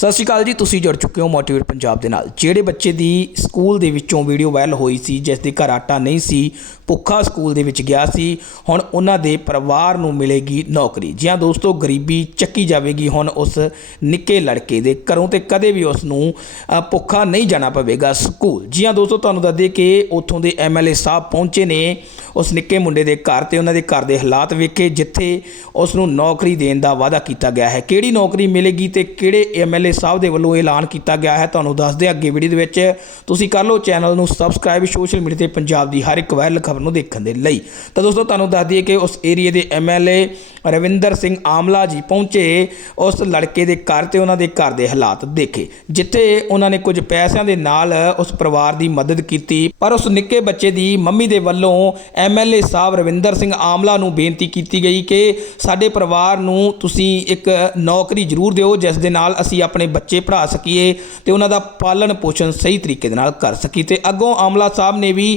ਸਤਿ ਸ਼੍ਰੀ ਅਕਾਲ ਜੀ, ਤੁਸੀਂ ਜੁੜ ਚੁੱਕੇ ਹੋ ਮੋਟੀਵੇਟ ਪੰਜਾਬ ਦੇ ਨਾਲ। ਜਿਹੜੇ ਬੱਚੇ ਦੀ ਸਕੂਲ ਦੇ ਵਿੱਚੋਂ ਵੀਡੀਓ ਵਾਇਰਲ ਹੋਈ ਸੀ, ਜਿਸ ਦੇ ਘਰ ਆਟਾ ਨਹੀਂ ਸੀ, ਭੁੱਖਾ ਸਕੂਲ ਦੇ ਵਿੱਚ ਗਿਆ ਸੀ, ਹੁਣ ਉਹਨਾਂ ਦੇ ਪਰਿਵਾਰ ਨੂੰ ਮਿਲੇਗੀ ਨੌਕਰੀ। ਜੀ ਦੋਸਤੋ, ਗਰੀਬੀ ਚੱਕੀ ਜਾਵੇਗੀ, ਹੁਣ ਉਸ ਨਿੱਕੇ ਲੜਕੇ ਦੇ ਘਰੋਂ ਤੇ ਕਦੇ ਵੀ ਉਸ ਨੂੰ ਭੁੱਖਾ ਨਹੀਂ ਜਾਣਾ ਪਵੇਗਾ ਸਕੂਲ। ਜੀ ਦੋਸਤੋ, ਤੁਹਾਨੂੰ ਦੱਸ ਦਈਏ ਕਿ ਉੱਥੋਂ ਦੇ ਐਮਐਲਏ ਸਾਹਿਬ ਪਹੁੰਚੇ ਨੇ ਉਸ ਨਿੱਕੇ ਮੁੰਡੇ ਦੇ ਘਰ ਤੇ ਉਹਨਾਂ ਦੇ ਘਰ ਦੇ ਹਾਲਾਤ ਵੇਖੇ, ਜਿੱਥੇ ਉਸ ਨੂੰ ਨੌਕਰੀ ਦੇਣ ਦਾ ਵਾਅਦਾ ਕੀਤਾ ਗਿਆ ਹੈ। ਕਿਹੜੀ ਨੌਕਰੀ ਮਿਲੇਗੀ ਤੇ ਕਿਹੜੇ ਐਮਐਲਏ ਸਾਹਿਬ ਦੇ ਵੱਲੋਂ ਐਲਾਨ ਕੀਤਾ ਗਿਆ ਹੈ, ਤੁਹਾਨੂੰ ਦੱਸਦੇ ਹਾਂ ਅੱਗੇ ਵੀਡੀਓ ਦੇ ਵਿੱਚ। ਤੁਸੀਂ ਕਰ ਲਓ ਚੈਨਲ ਨੂੰ ਸਬਸਕ੍ਰਾਈਬ, ਸੋਸ਼ਲ ਮੀਡੀਆ ਤੇ ਪੰਜਾਬ ਦੀ ਹਰ ਇੱਕ ਵਾਇਰਲ ਖਬਰ ਨੂੰ ਦੇਖਣ ਦੇ ਲਈ। ਤਾਂ ਦੋਸਤੋ, ਤੁਹਾਨੂੰ ਦੱਸ ਦਈਏ ਕਿ ਉਸ ਏਰੀਏ ਦੇ ਐਮਐਲਏ ਰਵਿੰਦਰ ਸਿੰਘ ਆਮਲਾ ਜੀ ਪਹੁੰਚੇ, ਉਸ ਲੜਕੇ ਦੇ ਘਰ ਤੇ ਉਹਨਾਂ ਦੇ ਘਰ ਦੇ ਹਾਲਾਤ ਦੇਖੇ, ਜਿੱਥੇ ਉਹਨਾਂ ਨੇ ਕੁਝ ਪੈਸਿਆਂ ਦੇ ਨਾਲ ਉਸ ਪਰਿਵਾਰ ਦੀ ਮਦਦ ਕੀਤੀ। ਪਰ ਉਸ ਨਿੱਕੇ ਬੱਚੇ ਦੀ ਮੰਮੀ ਦੇ ਵੱਲੋਂ ਐਮਐਲਏ ਸਾਹਿਬ ਰਵਿੰਦਰ ਸਿੰਘ ਆਮਲਾ ਨੂੰ ਬੇਨਤੀ ਕੀਤੀ ਗਈ ਕਿ ਸਾਡੇ ਪਰਿਵਾਰ ਨੂੰ ਤੁਸੀਂ ਇੱਕ ਨੌਕਰੀ ਜ਼ਰੂਰ ਦਿਓ, ਜਿਸ ਦੇ ਨਾਲ ਅਸੀਂ ਆਪਣੇ ਬੱਚੇ ਪੜ੍ਹਾ ਸਕੀਏ ਤੇ ਉਹਨਾਂ ਦਾ ਪਾਲਣ ਪੋਸ਼ਣ ਸਹੀ ਤਰੀਕੇ ਦੇ ਨਾਲ ਕਰ ਸਕੀਏ। ਤੇ ਅੱਗੋਂ ਆਮਲਾ ਸਾਹਿਬ ਨੇ ਵੀ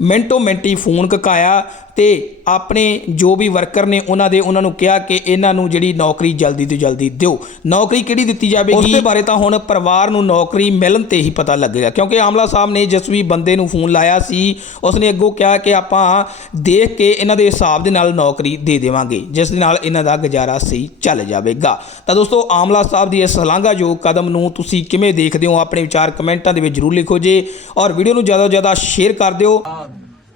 ਮਿੰਟੋ ਮਿੰਟੀ ਫੋਨ ਕਕਾਇਆ ਤੇ ਆਪਣੇ ਜੋ ਵੀ ਵਰਕਰ ਨੇ ਉਹਨਾਂ ਦੇ ਉਹਨਾਂ ਨੂੰ ਕਿਹਾ ਕਿ ਇਹਨਾਂ ਨੂੰ ਜਿਹੜੀ ਨੌਕਰੀ ਜਲਦੀ ਤੋਂ ਜਲਦੀ ਦਿਓ। ਨੌਕਰੀ ਕਿਹੜੀ ਦਿੱਤੀ ਜਾਵੇਗੀ? ਉਸ ਦੇ ਬਾਰੇ ਤਾਂ ਹੁਣ ਪਰਿਵਾਰ ਨੂੰ ਨੌਕਰੀ ਮਿਲਣ ਤੇ ਹੀ ਪਤਾ ਲੱਗੇਗਾ। ਕਿਉਂਕਿ ਆਮਲਾ ਸਾਹਿਬ ਨੇ ਜਿਸ ਵੀ ਬੰਦੇ ਨੂੰ ਫੋਨ ਲਾਇਆ ਸੀ। ਉਸਨੇ ਅੱਗੋਂ ਕਿਹਾ ਕਿ ਆਪਾਂ ਦੇਖ ਕੇ ਇਹਨਾਂ ਦੇ ਹਿਸਾਬ ਦੇ ਨਾਲ ਨੌਕਰੀ ਦੇ ਦੇਵਾਂਗੇ, ਜਿਸ ਦੇ ਨਾਲ ਇਹਨਾਂ ਦਾ ਗੁਜ਼ਾਰਾ ਸਹੀ ਚੱਲ ਜਾਵੇਗਾ। ਤਾਂ ਦੋਸਤੋ, ਆਮਲਾ ਸਾਹਿਬ ਦੀ ਇਸ ਸ਼ਲਾਘਾਯੋਗ ਕਦਮ ਨੂੰ ਤੁਸੀਂ ਕਿਵੇਂ ਦੇਖਦੇ ਹੋ? ਆਪਣੇ ਵਿਚਾਰ ਕਮੈਂਟਾਂ ਦੇ ਵਿੱਚ ਜ਼ਰੂਰ ਲਿਖੋ ਜੇ। ਔਰ ਵੀਡੀਓ ਨੂੰ ਜ਼ਿਆਦਾ ਤੋਂ ਜ਼ਿਆਦਾ ਸ਼ੇਅਰ ਕਰ ਦਿਓ।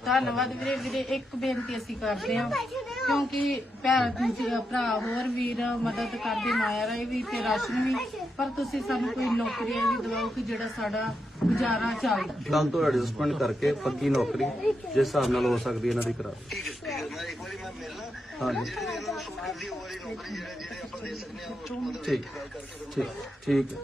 ਧੰਨਵਾਦ ਵੀਰੇ ਵੀਰੇ ਇੱਕ ਬੇਨਤੀ ਅਸੀਂ ਕਰਦੇ ਹਾਂ ਕਿਉਂਕਿ ਭੈਣ ਤੁਸੀਂ ਭਰਾ ਹੋਰ ਵੀਰ ਮਦਦ ਕਰਦੇ ਮਾਇਆ ਰਾਈ ਵੀ ਤੇ ਰਾਸ਼ਨ ਵੀ ਪਰ ਤੁਸੀਂ ਸਾਨੂੰ ਕੋਈ ਨੌਕਰੀ ਵੀ ਦਿਵਾਓ ਕਿ ਜਿਹੜਾ ਸਾਡਾ ਗੁਜ਼ਾਰਾ ਚੱਲਦਾ। ਕੱਲ ਤੋਂ ਐਡਜਸਟਮੈਂਟ ਕਰਕੇ ਪੱਕੀ ਨੌਕਰੀ ਜਿਸ ਹਿਸਾਬ ਨਾਲ ਹੋ ਸਕਦੀ ਹੈ ਇਹਨਾਂ ਦੀ ਕਰਾ ਹਾਂਜੀ। ਠੀਕ ਠੀਕ ਠੀਕ ਹੈ।